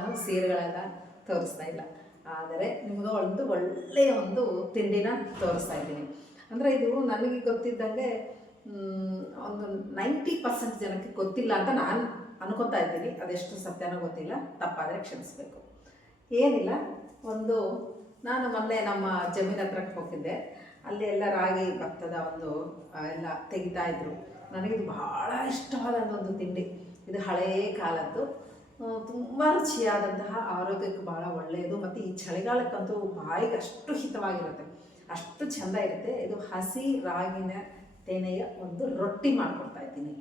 ನಾನು ಸೀರೆಗಳೆಲ್ಲ ತೋರಿಸ್ತಾ ಇಲ್ಲ, ಆದರೆ ನಿಮಗೆ ಒಂದು ಒಳ್ಳೆಯ ಒಂದು ತಿಂಡಿನ ತೋರಿಸ್ತಾ ಇದ್ದೀನಿ. ಅಂದರೆ ಇದು ನನಗೆ ಗೊತ್ತಿದ್ದಂಗೆ ಒಂದು 90% ಜನಕ್ಕೆ ಗೊತ್ತಿಲ್ಲ ಅಂತ ನಾನು ಅನ್ಕೋತಾ ಇದ್ದೀನಿ. ಅದೆಷ್ಟು ಸತ್ಯನೋ ಗೊತ್ತಿಲ್ಲ, ತಪ್ಪಾದರೆ ಕ್ಷಮಿಸಬೇಕು. ಏನಿಲ್ಲ, ಒಂದು ನಾನು ಮೊನ್ನೆ ನಮ್ಮ ಜಮೀನ್ ಹತ್ರಕ್ಕೆ ಹೋಗಿದ್ದೆ. ಅಲ್ಲಿ ಎಲ್ಲ ರಾಗಿ ಭತ್ತದ ಒಂದು ಎಲ್ಲ ತೆಗಿತಾ ಇದ್ರು. ನನಗಿದು ಬಹಳ ಇಷ್ಟವಾದ ಒಂದು ತಿಂಡಿ. ಇದು ಹಳೆಯ ಕಾಲದ್ದು, ತುಂಬ ರುಚಿಯಾದಂತಹ, ಆರೋಗ್ಯಕ್ಕೆ ಭಾಳ ಒಳ್ಳೆಯದು, ಮತ್ತು ಈ ಚಳಿಗಾಲಕ್ಕಂತೂ ಬಾಯಿಗೆ ಅಷ್ಟು ಹಿತವಾಗಿರುತ್ತೆ, ಅಷ್ಟು ಚೆಂದ ಇರುತ್ತೆ. ಇದು ಹಸಿ ರಾಗಿನ ತೆನೆಯ ಒಂದು ರೊಟ್ಟಿ ಮಾಡಿಕೊಡ್ತಾ ಇದ್ದೀನಿ.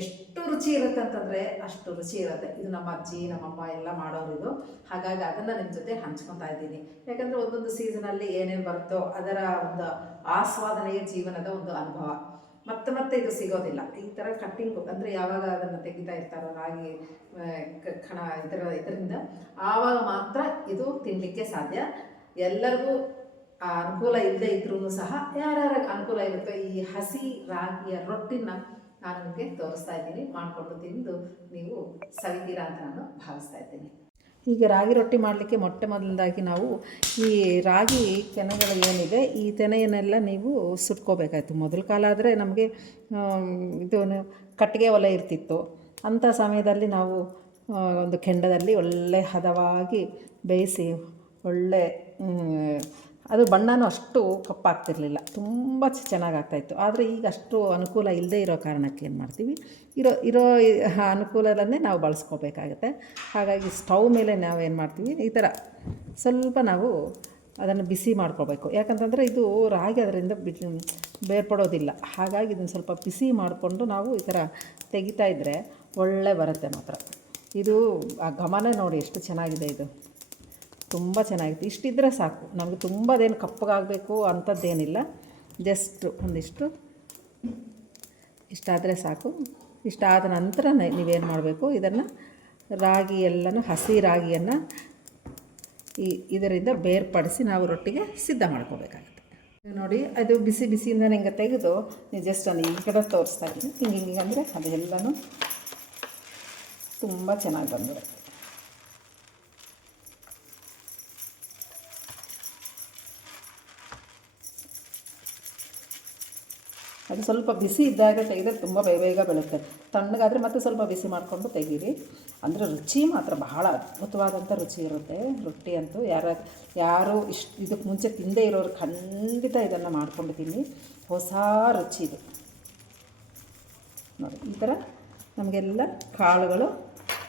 ಎಷ್ಟು ರುಚಿ ಇರುತ್ತೆ ಅಂತಂದರೆ ಅಷ್ಟು ರುಚಿ ಇರುತ್ತೆ. ಇದು ನಮ್ಮ ಅಜ್ಜಿ ನಮ್ಮಮ್ಮ ಎಲ್ಲ ಮಾಡೋರು ಇದು. ಹಾಗಾಗಿ ಅದನ್ನು ನಿಮ್ಮ ಜೊತೆ ಹಂಚ್ಕೊತಾ ಇದ್ದೀನಿ. ಯಾಕಂದರೆ ಒಂದೊಂದು ಸೀಸನಲ್ಲಿ ಏನೇನು ಬರುತ್ತೋ ಅದರ ಒಂದು ಆಸ್ವಾದನೆಯ ಜೀವನದ ಒಂದು ಅನುಭವ. ಮತ್ತೆ ಮತ್ತೆ ಇದು ಸಿಗೋದಿಲ್ಲ. ಈ ಥರ ಕಟ್ಟಿಂಗು ಅಂದರೆ ಯಾವಾಗ ಅದನ್ನು ತೆಗಿತಾ ಇರ್ತಾರೋ ರಾಗಿ ಕಣ ಇದರಿಂದ ಆವಾಗ ಮಾತ್ರ ಇದು ತಿನ್ನಲಿಕ್ಕೆ ಸಾಧ್ಯ. ಎಲ್ಲರಿಗೂ ಅನುಕೂಲ ಇಲ್ಲದೆ ಇದ್ರೂ ಸಹ ಯಾರ್ಯಾರ ಅನುಕೂಲ ಇರುತ್ತೋ ಈ ಹಸಿ ರಾಗಿಯ ರೊಟ್ಟಿನ ನಾನು ನಿಮಗೆ ತೋರಿಸ್ತಾ ಇದ್ದೀನಿ. ಮಾಡಿಕೊಂಡು ತಿಂದು ನೀವು ಸವಿತೀರಾ ಅಂತ ನಾನು ಭಾವಿಸ್ತಾ ಇದ್ದೀನಿ. ಈಗ ರಾಗಿ ರೊಟ್ಟಿ ಮಾಡಲಿಕ್ಕೆ ಮೊದಲದಾಗಿ ನಾವು ಈ ರಾಗಿ ತೆನೆಗಳು ಏನಿದೆ ಈ ತೆನೆಯನ್ನೆಲ್ಲ ನೀವು ಸುಟ್ಕೋಬೇಕಾಯ್ತು. ಮೊದಲ ಕಾಲ ಆದರೆ ನಮಗೆ ಇದು ಕಟ್ಟಿಗೆ ಒಲೆ ಇರ್ತಿತ್ತು. ಅಂಥ ಸಮಯದಲ್ಲಿ ನಾವು ಒಂದು ಕೆಂಡದಲ್ಲಿ ಒಳ್ಳೆ ಹದವಾಗಿ ಬೇಯಿಸಿ ಒಳ್ಳೆ ಅದು ಬಣ್ಣನೂ ಅಷ್ಟು ಕಪ್ಪಾಗ್ತಿರಲಿಲ್ಲ, ತುಂಬ ಚೆನ್ನಾಗಾಗ್ತಾಯಿತ್ತು. ಆದರೆ ಈಗ ಅಷ್ಟು ಅನುಕೂಲ ಇಲ್ಲದೆ ಇರೋ ಕಾರಣಕ್ಕೆ ಏನು ಮಾಡ್ತೀವಿ, ಇರೋ ಅನುಕೂಲದನ್ನೇ ನಾವು ಬಳಸ್ಕೋಬೇಕಾಗತ್ತೆ. ಹಾಗಾಗಿ ಸ್ಟವ್ ಮೇಲೆ ನಾವೇನು ಮಾಡ್ತೀವಿ, ಈ ಥರ ಸ್ವಲ್ಪ ನಾವು ಅದನ್ನು ಬಿಸಿ ಮಾಡ್ಕೋಬೇಕು. ಯಾಕಂತಂದರೆ ಇದು ರಾಗಿ ಅದರಿಂದ ಬೇರ್ಪಡೋದಿಲ್ಲ. ಹಾಗಾಗಿ ಇದನ್ನು ಸ್ವಲ್ಪ ಬಿಸಿ ಮಾಡಿಕೊಂಡು ನಾವು ಈ ಥರ ತೆಗಿತಾ ಇದ್ದರೆ ಒಳ್ಳೆ ಬರುತ್ತೆ ಮಾತ್ರ. ಇದು ಆ ಘಮನೇ ನೋಡಿ ಎಷ್ಟು ಚೆನ್ನಾಗಿದೆ. ಇದು ತುಂಬ ಚೆನ್ನಾಗಿತ್ತು. ಇಷ್ಟಿದ್ದರೆ ಸಾಕು ನಮಗೆ, ತುಂಬ ಅದೇನು ಕಪ್ಪಗಾಗಬೇಕು ಅಂಥದ್ದೇನಿಲ್ಲ. ಜಸ್ಟ್ ಒಂದಿಷ್ಟು ಇಷ್ಟಾದರೆ ಸಾಕು. ಇಷ್ಟಾದ ನಂತರ ನೀವೇನು ಮಾಡಬೇಕು, ಇದನ್ನು ರಾಗಿ ಎಲ್ಲನೂ ಹಸಿ ರಾಗಿಯನ್ನು ಇದರಿಂದ ಬೇರ್ಪಡಿಸಿ ನಾವು ರೊಟ್ಟಿಗೆ ಸಿದ್ಧ ಮಾಡ್ಕೋಬೇಕಾಗುತ್ತೆ. ನೋಡಿ, ಅದು ಬಿಸಿ ಬಿಸಿಯಿಂದ ಹಿಂಗೆ ತೆಗೆದು ನೀವು ಜಸ್ಟ್ ಒಂದು ಈ ಕಡೆ ತೋರಿಸ್ತಾ ಇದ್ದೀನಿ. ಹಿಂಗೆ ಅಂದರೆ ಅದೆಲ್ಲನೂ ತುಂಬ ಚೆನ್ನಾಗಿ ಬಂದಿರುತ್ತೆ. ಅದು ಸ್ವಲ್ಪ ಬಿಸಿ ಇದ್ದಾಗ ತೆಗೆದರೆ ತುಂಬ ಬೇಗ ಬೆಳುತ್ತೆ. ತಣ್ಣಗಾದರೆ ಮತ್ತೆ ಸ್ವಲ್ಪ ಬಿಸಿ ಮಾಡಿಕೊಂಡು ತೆಗೀರಿ. ಅಂದರೆ ರುಚಿ ಮಾತ್ರ ಬಹಳ ಅದ್ಭುತವಾದಂಥ ರುಚಿ ಇರುತ್ತೆ ರೊಟ್ಟಿ ಅಂತೂ. ಯಾರು ಇದಕ್ಕೆ ಮುಂಚೆ ತಿಂದೇ ಇರೋರು ಖಂಡಿತ ಇದನ್ನು ಮಾಡ್ಕೊಂಡು ತಿನ್ನಿ, ಹೊಸ ರುಚಿ ಇದು. ನೋಡಿ, ಈ ಥರ ನಮಗೆಲ್ಲ ಕಾಳುಗಳು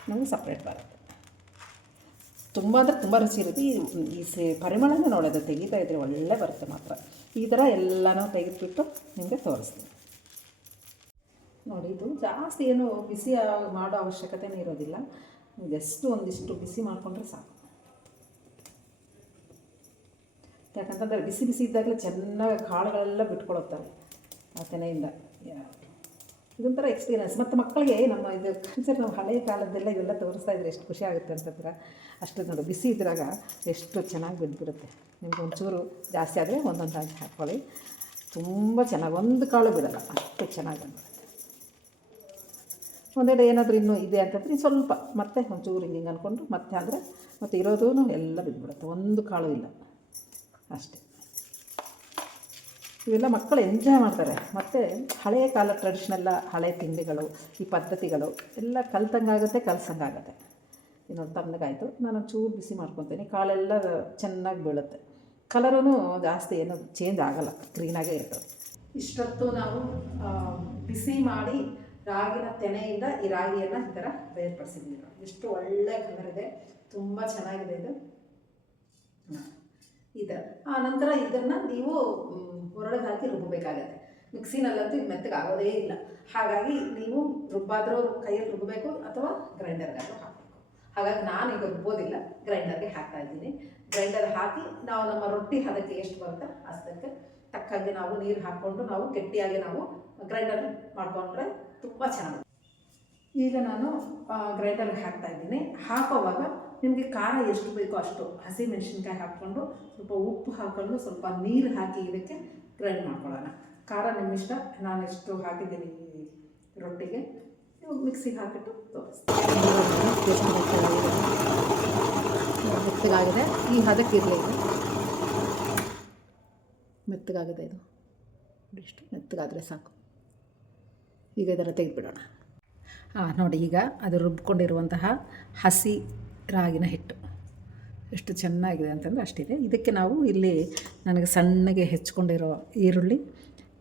ನಮಗೆ ಸಪ್ರೇಟ್ ಬರುತ್ತೆ. ತುಂಬ ಅಂದರೆ ತುಂಬ ರುಚಿ ಇರುತ್ತೆ. ಈ ಪರಿಮಳನೇ ನೋಡೋದು ತೆಗಿತಾ ಇದ್ದರೆ ಒಳ್ಳೆ ಬರುತ್ತೆ ಮಾತ್ರ. ಈ ಥರ ಎಲ್ಲನೂ ತೆಗೆದುಬಿಟ್ಟು ನಿಮಗೆ ತೋರಿಸ್ತೀನಿ. ನೋಡಿ, ಇದು ಜಾಸ್ತಿ ಏನು ಬಿಸಿ ಮಾಡೋ ಅವಶ್ಯಕತೆನೇ ಇರೋದಿಲ್ಲ. ಜಸ್ಟ್ ಒಂದಿಷ್ಟು ಬಿಸಿ ಮಾಡಿಕೊಂಡ್ರೆ ಸಾಕು. ಯಾಕಂತಂದರೆ ಬಿಸಿ ಬಿಸಿ ಇದ್ದಾಗಲೇ ಚೆನ್ನಾಗಿ ಕಾಳುಗಳೆಲ್ಲ ಬಿಟ್ಕೊಳುತ್ತವೆ ಆ ತೆನೆಯಿಂದ. ಇದೊಂಥರ ಎಕ್ಸ್ಪೀರಿಯನ್ಸ್. ಮತ್ತು ಮಕ್ಕಳಿಗೆ ನಮ್ಮ ಇದು ಕಲ್ಚರ್, ನಾವು ಹಳೆಯ ಕಾಲದ್ದೆಲ್ಲ ಇದೆಲ್ಲ ತೋರಿಸ್ತಾ ಇದ್ರೆ ಎಷ್ಟು ಖುಷಿ ಆಗುತ್ತೆ ಅಂತಂದ್ರೆ, ಅಷ್ಟು ನೋಡಿ ಬಿಸಿ ಇದ್ದಾಗ ಎಷ್ಟು ಚೆನ್ನಾಗಿ ಬಿದ್ದುಬಿಡುತ್ತೆ. ನಿಮ್ಗೆ ಒಂಚೂರು ಜಾಸ್ತಿ ಆದರೆ ಒಂದೊಂದಾಗಿ ಹಾಕ್ಕೊಳ್ಳಿ, ತುಂಬ ಚೆನ್ನಾಗಿ, ಒಂದು ಕಾಳು ಬಿಡೋಲ್ಲ, ಅಷ್ಟು ಚೆನ್ನಾಗಿ ಬಂದ್ಬಿಡುತ್ತೆ. ಒಂದೆಡೆ ಏನಾದರೂ ಇನ್ನೂ ಇದೆ ಅಂತಂದರೆ ಸ್ವಲ್ಪ ಮತ್ತೆ ಒಂಚೂರು ಹಿಂಗೆ ಅಂದ್ಕೊಂಡು ಮತ್ತೆ ಅಂದರೆ ಮತ್ತು ಇರೋದೂ ಎಲ್ಲ ಬಿದ್ದುಬಿಡುತ್ತೆ, ಒಂದು ಕಾಳು ಇಲ್ಲ ಅಷ್ಟೇ. ಇವೆಲ್ಲ ಮಕ್ಕಳು ಎಂಜಾಯ್ ಮಾಡ್ತಾರೆ. ಮತ್ತು ಹಳೆಯ ಕಾಲ ಟ್ರೆಡಿಷ್ನಲ್ಲ, ಹಳೆ ತಿಂಡಿಗಳು, ಈ ಪದ್ಧತಿಗಳು ಎಲ್ಲ ಕಲ್ತಂಗಾಗುತ್ತೆ, ಕಲ್ಸಂಗಾಗುತ್ತೆ. ಇನ್ನೊಂದು ತಣ್ಣಗಾಯಿತು, ನಾನು ಚೂರು ಬಿಸಿ ಮಾಡ್ಕೊತೀನಿ. ಕಾಳೆಲ್ಲ ಚೆನ್ನಾಗಿ ಬೀಳುತ್ತೆ, ಕಲರೂ ಜಾಸ್ತಿ ಏನೂ ಚೇಂಜ್ ಆಗೋಲ್ಲ, ಗ್ರೀನಾಗೇ ಇರ್ತದೆ. ಇಷ್ಟೊತ್ತು ನಾವು ಬಿಸಿ ಮಾಡಿ ರಾಗಿನ ತೆನೆಯಿಂದ ಈ ರಾಗಿಯನ್ನು ಈ ಥರ ಬೇರ್ಪಡಿಸಿದ್ದೀವಿ. ಎಷ್ಟು ಒಳ್ಳೆ ಕಲರ್ ಇದೆ, ತುಂಬ ಚೆನ್ನಾಗಿದೆ ಇದು. ಆ ನಂತರ ಇದನ್ನು ನೀವು ಹೊರಗೆ ಹಾಕಿ ರುಬ್ಬಬೇಕಾಗತ್ತೆ. ಮಿಕ್ಸಿನಲ್ಲಂತೂ ಇದು ಮೆತ್ತಗೆ ಆಗೋದೇ ಇಲ್ಲ. ಹಾಗಾಗಿ ನೀವು ರುಬ್ಬಾದರೂ ಕೈಯಲ್ಲಿ ರುಬ್ಬಬೇಕು ಅಥವಾ ಗ್ರೈಂಡರ್ಗಾದರೂ ಹಾಕಬೇಕು. ಹಾಗಾಗಿ ನಾನೀಗ ರುಬ್ಬೋದಿಲ್ಲ, ಗ್ರೈಂಡರ್ಗೆ ಹಾಕ್ತಾಯಿದ್ದೀನಿ. ಗ್ರೈಂಡರ್ ಹಾಕಿ ನಾವು ನಮ್ಮ ರೊಟ್ಟಿ ಹದಕ್ಕೆ ಎಷ್ಟು ಬರುತ್ತೆ ಅಷ್ಟಕ್ಕೆ ತಕ್ಕಂಗೆ ನಾವು ನೀರು ಹಾಕ್ಕೊಂಡು ನಾವು ಗಟ್ಟಿಯಾಗಿ ನಾವು ಗ್ರೈಂಡರ್ ಮಾಡಿಕೊಂಡ್ರೆ ತುಂಬ ಚೆನ್ನಾಗಿ. ಈಗ ನಾನು ಗ್ರೈಂಡರ್ಗೆ ಹಾಕ್ತಾಯಿದ್ದೀನಿ. ಹಾಕೋವಾಗ ನಿಮಗೆ ಖಾರ ಎಷ್ಟು ಬೇಕೋ ಅಷ್ಟು ಹಸಿ ಮೆಣಸಿನ್ಕಾಯಿ ಹಾಕ್ಕೊಂಡು ಸ್ವಲ್ಪ ಉಪ್ಪು ಹಾಕ್ಕೊಂಡು ಸ್ವಲ್ಪ ನೀರು ಹಾಕಿ ಇದಕ್ಕೆ ಗ್ರೈಂಡ್ ಮಾಡ್ಕೊಳ್ಳೋಣ. ಖಾರ ನಿಮ್ಮ ಇಷ್ಟ, ನಾನು ಎಷ್ಟು ಹಾಕಿದ್ದೀನಿ ರೊಟ್ಟಿಗೆ ಇವಾಗ ಮಿಕ್ಸಿಗೆ ಹಾಕಿಬಿಟ್ಟು ತೋರಿಸ್ತೀನಿ. ಮೆತ್ತಗಾಗಿದೆ, ಈ ಹದಕ್ಕಿರಲಿ ಇದು ಮೆತ್ತಗಾಗಿದೆ. ಇದು ಇಷ್ಟು ಮೆತ್ತಗಾದರೆ ಸಾಕು. ಈಗ ಇದನ್ನು ತೆಗೆದುಬಿಡೋಣ. ನೋಡಿ, ಈಗ ಅದು ರುಬ್ಕೊಂಡಿರುವಂತಹ ಹಸಿ ರಾಗಿನ ಹಿಟ್ಟು ಎಷ್ಟು ಚೆನ್ನಾಗಿದೆ ಅಂತಂದರೆ ಅಷ್ಟಿದೆ. ಇದಕ್ಕೆ ನಾವು ಇಲ್ಲಿ ನನಗೆ ಸಣ್ಣಗೆ ಹೆಚ್ಕೊಂಡಿರೋ ಈರುಳ್ಳಿ,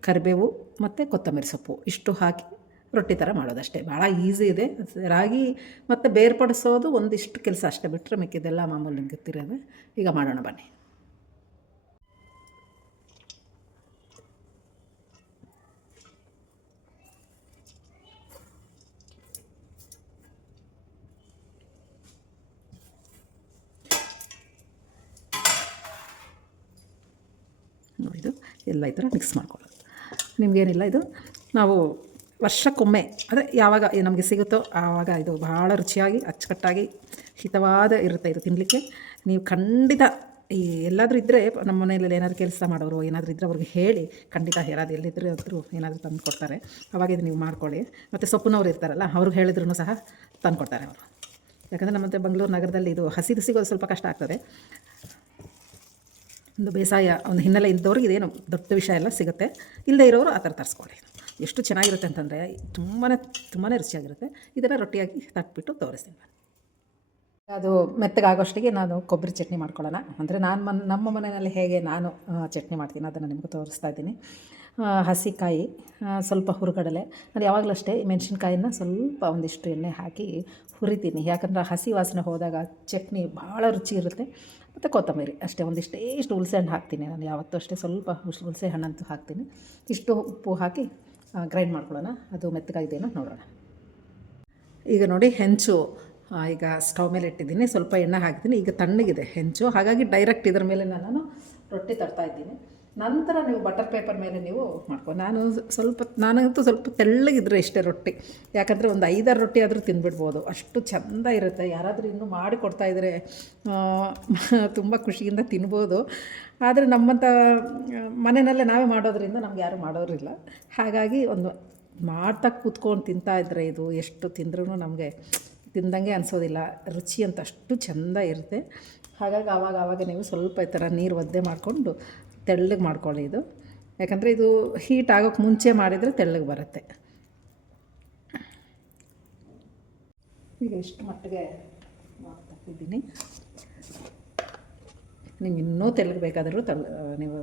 ಕರಿಬೇವು ಮತ್ತು ಕೊತ್ತಂಬರಿ ಸೊಪ್ಪು ಇಷ್ಟು ಹಾಕಿ ರೊಟ್ಟಿ ಥರ ಮಾಡೋದಷ್ಟೇ. ಭಾಳ ಈಸಿ ಇದೆ. ರಾಗಿ ಮತ್ತು ಬೇರ್ಪಡಿಸೋದು ಒಂದಿಷ್ಟು ಕೆಲಸ ಅಷ್ಟೇ, ಬಿಟ್ಟರೆ ಮಿಕ್ಕಿದ್ದೆಲ್ಲ ಮಾಮೂಲಿ ನಿಮ್ಗೆ ಗೊತ್ತಿರೋದು. ಈಗ ಮಾಡೋಣ ಬನ್ನಿ. ನೋಡಿ, ಇದು ಎಲ್ಲ ಈ ಥರ ಮಿಕ್ಸ್ ಮಾಡ್ಕೊಳ್ಳೋದು. ನಿಮಗೇನಿಲ್ಲ, ಇದು ನಾವು ವರ್ಷಕ್ಕೊಮ್ಮೆ ಅದೇ ಯಾವಾಗ ನಮಗೆ ಸಿಗುತ್ತೋ ಆವಾಗ ಇದು ಭಾಳ ರುಚಿಯಾಗಿ ಅಚ್ಚುಕಟ್ಟಾಗಿ ಹಿತವಾದ ಇರುತ್ತೆ. ಇದು ತಿನ್ನಲಿಕ್ಕೆ ನೀವು ಖಂಡಿತ ಈ ಎಲ್ಲಾದರೂ ಇದ್ದರೆ ನಮ್ಮ ಮನೆಯಲ್ಲಿ ಏನಾದರೂ ಕೆಲಸ ಮಾಡೋರು ಏನಾದರೂ ಇದ್ದರೆ ಅವ್ರಿಗೆ ಹೇಳಿ, ಖಂಡಿತ ಯಾರಾದ್ರು ಎಲ್ಲಿದ್ದರೆ ಆದರೂ ಏನಾದರೂ ತಂದು ಕೊಡ್ತಾರೆ. ಅವಾಗ ಇದು ನೀವು ಮಾಡ್ಕೊಳ್ಳಿ. ಮತ್ತು ಸೊಪ್ಪಿನವ್ರು ಇರ್ತಾರಲ್ಲ, ಅವ್ರಿಗೆ ಹೇಳಿದ್ರೂ ಸಹ ತಂದು ಕೊಡ್ತಾರೆ ಅವರು. ಯಾಕಂದರೆ ನಮ್ಮ ಬೆಂಗಳೂರು ನಗರದಲ್ಲಿ ಇದು ಹಸಿದು ಸಿಗೋದು ಸ್ವಲ್ಪ ಕಷ್ಟ ಆಗ್ತದೆ. ಒಂದು ಬೇಸಾಯ ಒಂದು ಹಿನ್ನೆಲೆ ಇದ್ದವ್ರಿಗೆ ಇದೇನು ದೊಡ್ಡ ವಿಷಯ ಎಲ್ಲ ಸಿಗುತ್ತೆ. ಇಲ್ಲದೇ ಇರೋರು ಆ ಥರ ತರಿಸ್ಕೊಳ್ಳಿ. ಎಷ್ಟು ಚೆನ್ನಾಗಿರುತ್ತೆ ಅಂತಂದರೆ ತುಂಬಾ ರುಚಿಯಾಗಿರುತ್ತೆ. ಇದನ್ನು ರೊಟ್ಟಿಯಾಗಿ ತಟ್ಬಿಟ್ಟು ತೋರಿಸ್ತೀನಿ. ಅದು ಮೆತ್ತಗಾಗೋಷ್ಟಿಗೆ ನಾನು ಕೊಬ್ಬರಿ ಚಟ್ನಿ ಮಾಡ್ಕೊಳ್ಳೋಣ. ಅಂದರೆ ನಮ್ಮ ಮನೆಯಲ್ಲಿ ಹೇಗೆ ನಾನು ಚಟ್ನಿ ಮಾಡ್ತೀನಿ ಅದನ್ನು ನಿಮಗೆ ತೋರಿಸ್ತಾ ಇದ್ದೀನಿ. ಹಸಿಕಾಯಿ, ಸ್ವಲ್ಪ ಹುರುಗಡಲೆ. ನಾನು ಯಾವಾಗಲೂ ಅಷ್ಟೇ ಮೆಣಸಿನ್ಕಾಯಿನ ಸ್ವಲ್ಪ ಒಂದಿಷ್ಟು ಎಣ್ಣೆ ಹಾಕಿ ಹುರಿತೀನಿ. ಯಾಕಂದರೆ ಹಸಿ ವಾಸನೆ ಹೋದಾಗ ಚಟ್ನಿ ಭಾಳ ರುಚಿ ಇರುತ್ತೆ. ಮತ್ತು ಕೊತ್ತಂಬರಿ ಅಷ್ಟೇ ಇಷ್ಟು ಹುಣಸೆ ಹಣ್ಣು ಹಾಕ್ತೀನಿ ನಾನು ಯಾವತ್ತೂ ಅಷ್ಟೇ. ಸ್ವಲ್ಪ ಹುಣಸೆ ಹಣ್ಣಂತೂ ಹಾಕ್ತೀನಿ. ಇಷ್ಟು ಉಪ್ಪು ಹಾಕಿ ಗ್ರೈಂಡ್ ಮಾಡ್ಕೊಳ್ಳೋಣ. ಅದು ಮೆತ್ತಗಾಗಿದೆಯೋ ನೋಡೋಣ. ಈಗ ನೋಡಿ, ಹೆಂಚು ಈಗ ಸ್ಟವ್ ಮೇಲೆ ಇಟ್ಟಿದ್ದೀನಿ. ಸ್ವಲ್ಪ ಎಣ್ಣೆ ಹಾಕಿದ್ದೀನಿ. ಈಗ ತಣ್ಣಗಿದೆ ಹೆಂಚು, ಹಾಗಾಗಿ ಡೈರೆಕ್ಟ್ ಇದರ ಮೇಲೆ ನಾನು ರೊಟ್ಟಿ ತರ್ತಾಯಿದ್ದೀನಿ. ನಂತರ ನೀವು ಬಟರ್ ಪೇಪರ್ ಮೇಲೆ ನೀವು ಮಾಡ್ಕೊ. ನಾನಂತೂ ಸ್ವಲ್ಪ ತೆಳ್ಳಗಿದ್ರೆ ಇಷ್ಟೇ ರೊಟ್ಟಿ. ಯಾಕಂದರೆ ಒಂದು 5-6 ರೊಟ್ಟಿ ಆದರೂ ತಿಂದುಬಿಡ್ಬೋದು, ಅಷ್ಟು ಚೆಂದ ಇರುತ್ತೆ. ಯಾರಾದರೂ ಇನ್ನೂ ಮಾಡಿ ಕೊಡ್ತಾಯಿದ್ರೆ ತುಂಬ ಖುಷಿಯಿಂದ ತಿನ್ಬೋದು. ಆದರೆ ನಮ್ಮಂಥ ಮನೆಯಲ್ಲೇ ನಾವೇ ಮಾಡೋದ್ರಿಂದ ನಮ್ಗೆ ಯಾರೂ ಮಾಡೋರಿಲ್ಲ. ಹಾಗಾಗಿ ಒಂದು ಮಾಡ್ತಾ ಕೂತ್ಕೊಂಡು ತಿಂತಾಯಿದ್ರೆ ಇದು ಎಷ್ಟು ತಿಂದ್ರೂ ನಮಗೆ ತಿಂದಂಗೆ ಅನಿಸೋದಿಲ್ಲ. ರುಚಿ ಅಂತ ಅಷ್ಟು ಚೆಂದ ಇರುತ್ತೆ. ಹಾಗಾಗಿ ಆವಾಗ ನೀವು ಸ್ವಲ್ಪ ಈ ಥರ ನೀರು ಒದ್ದೆ ಮಾಡಿಕೊಂಡು ತೆಳ್ಳಗೆ ಮಾಡ್ಕೊಳ್ಳಿ ಇದು. ಯಾಕಂದರೆ ಇದು ಹೀಟ್ ಆಗೋಕ್ಕೆ ಮುಂಚೆ ಮಾಡಿದರೆ ತೆಳ್ಳಗೆ ಬರುತ್ತೆ. ಈಗ ಇಷ್ಟು ಮಟ್ಟಿಗೆ ಮಾಡ್ತಾಯಿದ್ದೀನಿ. ನಿಮ್ಗೆ ಇನ್ನೂ ತೆಳ್ಳಗೆ ಬೇಕಾದರೂ ನೀವು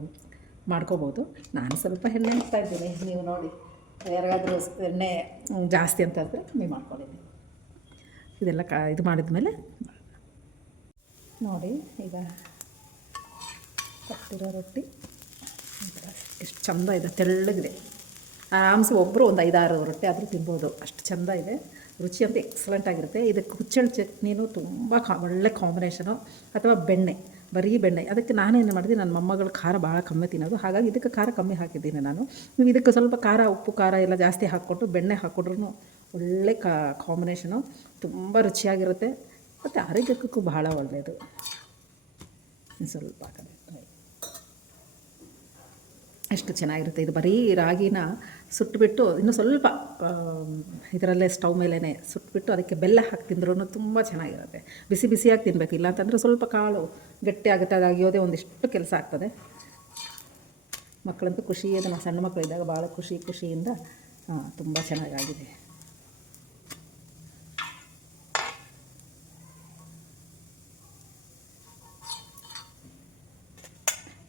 ಮಾಡ್ಕೋಬೋದು. ನಾನು ಸ್ವಲ್ಪ ಎಣ್ಣೆ ಹಾಕ್ತಾಯಿದ್ದೀನಿ. ನೀವು ನೋಡಿ, ಯಾರಿಗಾದರೂ ಎಣ್ಣೆ ಜಾಸ್ತಿ ಅಂತಂದರೆ ಕಮ್ಮಿ ಮಾಡ್ಕೊಂಡಿದ್ದೀನಿ. ಇದೆಲ್ಲ ಇದು ಮಾಡಿದ ಮೇಲೆ ನೋಡಿ, ಈಗ ಕಟ್ಟಿರೋ ರೊಟ್ಟಿ ಎಷ್ಟು ಚೆಂದ ಇದೆ, ತೆಳ್ಳಗಿದೆ. ಆರಾಮ್ಸೆ ಒಬ್ಬರು ಒಂದು 5-6 ರೊಟ್ಟಿ ಆದರೂ ತಿನ್ಬೋದು, ಅಷ್ಟು ಚೆಂದ ಇದೆ. ರುಚಿ ಅಂತ ಎಕ್ಸಲೆಂಟಾಗಿರುತ್ತೆ. ಇದಕ್ಕೆ ಹುಚ್ಚೆಳ್ಳು ಚಟ್ನಿನೂ ತುಂಬ ಒಳ್ಳೆ ಕಾಂಬಿನೇಷನು. ಅಥವಾ ಬರೀ ಬೆಣ್ಣೆ. ಅದಕ್ಕೆ ನಾನೇನು ಮಾಡಿದೆ, ನನ್ನ ಮೊಮ್ಮಗಳು ಖಾರ ಭಾಳ ಕಮ್ಮಿ ತಿನ್ನೋದು, ಹಾಗಾಗಿ ಇದಕ್ಕೆ ಖಾರ ಕಮ್ಮಿ ಹಾಕಿದ್ದೀನಿ ನಾನು. ನೀವು ಇದಕ್ಕೆ ಸ್ವಲ್ಪ ಉಪ್ಪು ಖಾರ ಎಲ್ಲ ಜಾಸ್ತಿ ಹಾಕ್ಕೊಟ್ಟು ಬೆಣ್ಣೆ ಹಾಕ್ಕೊಡ್ರೂ ಒಳ್ಳೆ ಕಾಂಬಿನೇಷನು, ತುಂಬ ರುಚಿಯಾಗಿರುತ್ತೆ. ಮತ್ತು ಆರೋಗ್ಯಕ್ಕೂ ಬಹಳ ಒಳ್ಳೆಯದು. ಸ್ವಲ್ಪ ಹಾಕಬೇಕು. ಎಷ್ಟು ಚೆನ್ನಾಗಿರುತ್ತೆ ಇದು. ಬರೀ ರಾಗಿನ ಸುಟ್ಟುಬಿಟ್ಟು ಇನ್ನೂ ಸ್ವಲ್ಪ ಇದರಲ್ಲೇ ಸ್ಟವ್ ಮೇಲೇ ಸುಟ್ಟುಬಿಟ್ಟು ಅದಕ್ಕೆ ಬೆಲ್ಲ ಹಾಕಿ ತಿಂದ್ರೂ ತುಂಬ ಚೆನ್ನಾಗಿರುತ್ತೆ. ಬಿಸಿಯಾಗಿ ತಿನ್ನಬೇಕು. ಇಲ್ಲಾಂತಂದರೆ ಸ್ವಲ್ಪ ಕಾಳು ಗಟ್ಟಿ ಆಗುತ್ತೆ, ಅದು ಅಗಿಯೋದೇ ಒಂದಿಷ್ಟು ಕೆಲಸ ಆಗ್ತದೆ. ಮಕ್ಕಳಂತೂ ಖುಷಿಯಿಂದ, ಸಣ್ಣ ಮಕ್ಕಳಿದ್ದಾಗ ಭಾಳ ಖುಷಿಯಿಂದ ತುಂಬ ಚೆನ್ನಾಗಾಗಿದೆ.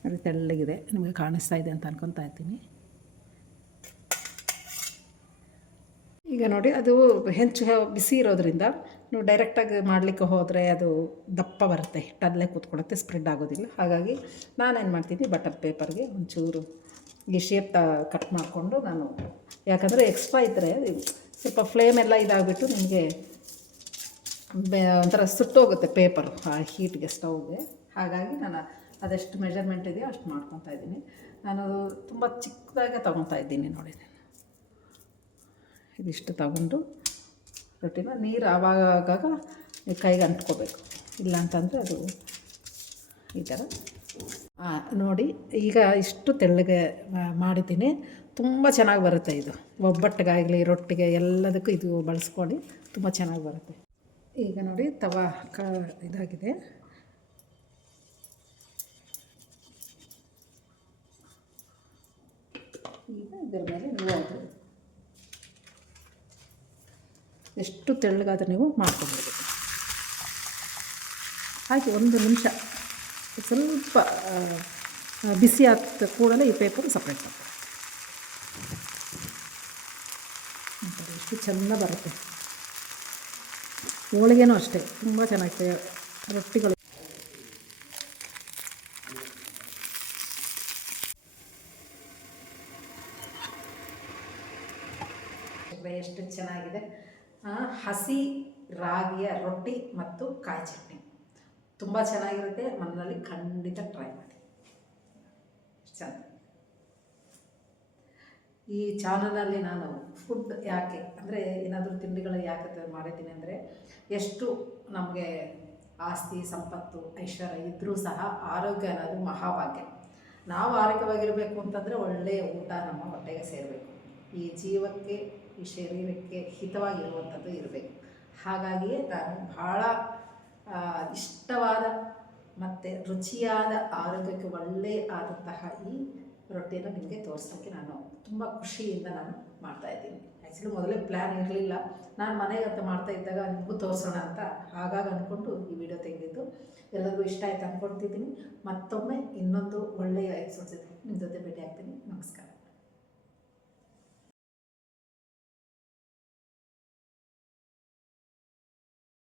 ಅದು ತೆಳ್ಳಗಿದೆ, ನಿಮಗೆ ಕಾಣಿಸ್ತಾ ಇದೆ ಅಂತ ಅನ್ಕೊತಾ ಇದ್ದೀನಿ. ಈಗ ನೋಡಿ, ಅದು ಹೆಂಚು ಬಿಸಿ ಇರೋದ್ರಿಂದ ನೀವು ಡೈರೆಕ್ಟಾಗಿ ಮಾಡಲಿಕ್ಕೆ ಹೋದರೆ ಅದು ದಪ್ಪ ಬರುತ್ತೆ, ಹಿಟ್ಟಲ್ಲೇ ಕೂತ್ಕೊಳ್ಳುತ್ತೆ, ಸ್ಪ್ರೆಡ್ ಆಗೋದಿಲ್ಲ. ಹಾಗಾಗಿ ನಾನೇನು ಮಾಡ್ತೀನಿ, ಬಟರ್ ಪೇಪರ್ಗೆ ಒಂಚೂರು ಈ ಶೇಪ್ ಕಟ್ ಮಾಡಿಕೊಂಡು ನಾನು, ಯಾಕಂದರೆ ಎಕ್ಸ್ಟ್ರಾ ಇದ್ದರೆ ಸ್ವಲ್ಪ ಫ್ಲೇಮ್ ಎಲ್ಲ ಇದಾಗಿಬಿಟ್ಟು ನಿಮಗೆ ಒಂಥರ ಸುಟ್ಟೋಗುತ್ತೆ ಪೇಪರು ಆ ಹೀಟ್ಗೆ, ಸ್ಟವ್ಗೆ. ಹಾಗಾಗಿ ನಾನು ಅದೆಷ್ಟು ಮೆಜರ್ಮೆಂಟ್ ಇದೆಯೋ ಅಷ್ಟು ಮಾಡ್ಕೊತಾ ಇದ್ದೀನಿ. ನಾನು ತುಂಬ ಚಿಕ್ಕದಾಗೆ ತೊಗೊತಾ ಇದ್ದೀನಿ. ನೋಡಿ, ಇದಿಷ್ಟು ತಗೊಂಡು ರೊಟ್ಟಿನ ನೀರು ಆವಾಗ ಕೈಗೆ ಅಂಟ್ಕೋಬೇಕು. ಇಲ್ಲ ಅಂತಂದರೆ ಅದು ಈ ಥರ ನೋಡಿ ಈಗ ಇಷ್ಟು ತೆಳ್ಳಗೆ ಮಾಡಿದ್ದೀನಿ. ತುಂಬ ಚೆನ್ನಾಗಿ ಬರುತ್ತೆ ಇದು. ಒಬ್ಬಟ್ಟಿಗಾಗಲಿ ರೊಟ್ಟಿಗೆ ಎಲ್ಲದಕ್ಕೂ ಇದು ಬಳಸ್ಕೊಳ್ಳಿ, ತುಂಬ ಚೆನ್ನಾಗಿ ಬರುತ್ತೆ. ಈಗ ನೋಡಿ ತವಾ ಇದಾಗಿದೆ. ಈಗ ಇದರ ಮೇಲೆ ನೀವು ಅದು ಎಷ್ಟು ತೆಳ್ಳಗಾದ್ರೆ ನೀವು ಮಾಡ್ಕೊಬೋದು. ಹಾಗೆ 1 ನಿಮಿಷ ಸ್ವಲ್ಪ ಬಿಸಿ ಆದ ಕೂಡಲೇ ಈ ಪೇಪರ್ ಸಪ್ರೇಟ್ ಮಾಡ್ತಾರೆ. ಎಷ್ಟು ಚೆಂದ ಬರುತ್ತೆ. ಹೋಳಿಗೆನೂ ಅಷ್ಟೇ ತುಂಬ ಚೆನ್ನಾಗಿದೆ. ರೊಟ್ಟಿಗಳು ಎಷ್ಟು ಚೆನ್ನಾಗಿದೆ. ಹಸಿ ರಾಗಿಯ ರೊಟ್ಟಿ ಮತ್ತು ಕಾಯಿ ಚಟ್ನಿ ತುಂಬ ಚೆನ್ನಾಗಿರುತ್ತೆ. ಮನೆಯಲ್ಲಿ ಖಂಡಿತ ಟ್ರೈ ಮಾಡಿ. ಚೆನ್ನಾಗಿ ಈ ಚಾನಲಲ್ಲಿ ನಾನು ಫುಡ್ ಯಾಕೆ ಅಂದರೆ ಏನಾದರೂ ತಿಂಡಿಗಳು ಯಾಕೆ ಮಾಡಿದ್ದೀನಿ ಅಂದರೆ, ಎಷ್ಟು ನಮಗೆ ಆಸ್ತಿ ಸಂಪತ್ತು ಐಶ್ವರ್ಯ ಇದ್ದರೂ ಸಹ ಆರೋಗ್ಯ ಅನ್ನೋದು ಮಹಾಭಾಗ್ಯ. ನಾವು ಆರೋಗ್ಯವಾಗಿರಬೇಕು ಅಂತಂದರೆ ಒಳ್ಳೆಯ ಊಟ ನಮ್ಮ ಹೊಟ್ಟೆಗೆ ಸೇರಬೇಕು. ಈ ಜೀವಕ್ಕೆ ಈ ಶರೀರಕ್ಕೆ ಹಿತವಾಗಿರುವಂಥದ್ದು ಇರಬೇಕು. ಹಾಗಾಗಿಯೇ ನಾನು ಭಾಳ ಇಷ್ಟವಾದ ಮತ್ತು ರುಚಿಯಾದ ಆರೋಗ್ಯಕ್ಕೆ ಒಳ್ಳೆಯ ಆದಂತಹ ಈ ರೊಟ್ಟಿಯನ್ನು ನಿಮಗೆ ತೋರಿಸೋಕ್ಕೆ ನಾನು ತುಂಬ ಖುಷಿಯಿಂದ ನಾನು ಮಾಡ್ತಾಯಿದ್ದೀನಿ. ಆ್ಯಕ್ಚುಲಿ ಮೊದಲೇ ಪ್ಲ್ಯಾನ್ ಇರಲಿಲ್ಲ. ನಾನು ಮನೆಗೆ ಅಂತ ಮಾಡ್ತಾ ಇದ್ದಾಗ ನಿಮಗೂ ತೋರಿಸೋಣ ಅಂತ ಹಾಗಾಗಿ ಅಂದ್ಕೊಂಡು ಈ ವಿಡಿಯೋ ತೆಗೆದಿದ್ದು. ಎಲ್ಲರಿಗೂ ಇಷ್ಟ ಆಯ್ತು ಅಂದ್ಕೊಳ್ತಿದ್ದೀನಿ. ಮತ್ತೊಮ್ಮೆ ಇನ್ನೊಂದು ಒಳ್ಳೆಯ ಎಪಿಸೋಡ್ ಜೊತೆ ನಿಮ್ಮ ಜೊತೆ ಭೇಟಿ ಆಗ್ತೀನಿ. ನಮಸ್ಕಾರ.